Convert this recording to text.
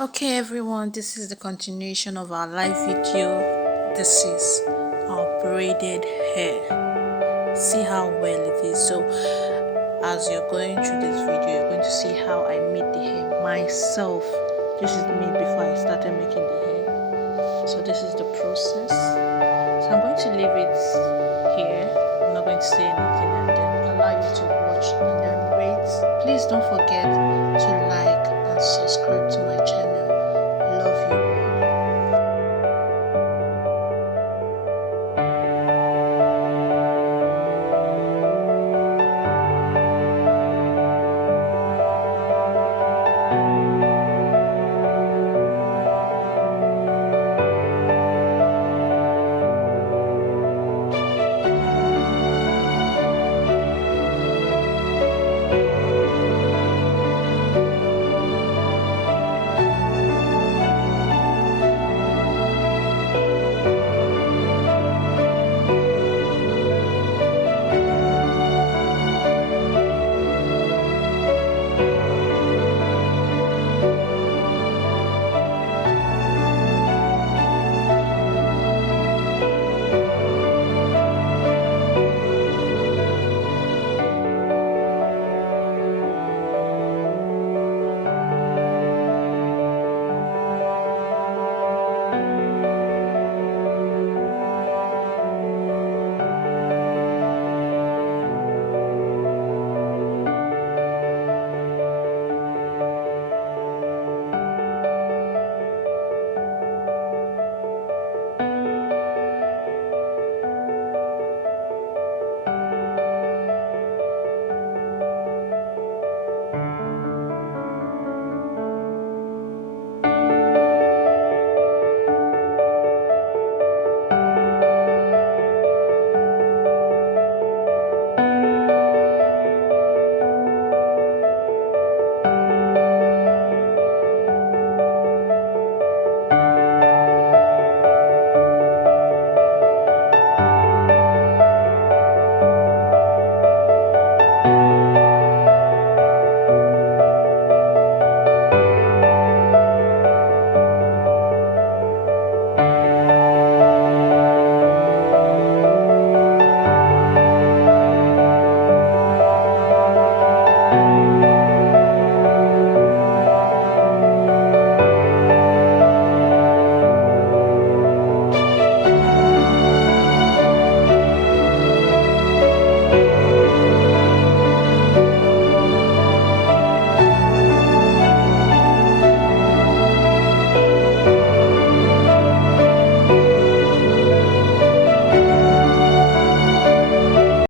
Okay everyone, this is the continuation of our live video. This is our braided hair. See how well it is. So as you're going through this video, you're going to see how I made the hair myself. This is me before I started making the hair. So this is the process. So I'm going to leave it here. I'm not going to say anything and then allow you to watch and then rate. Please don't forget to like and subscribe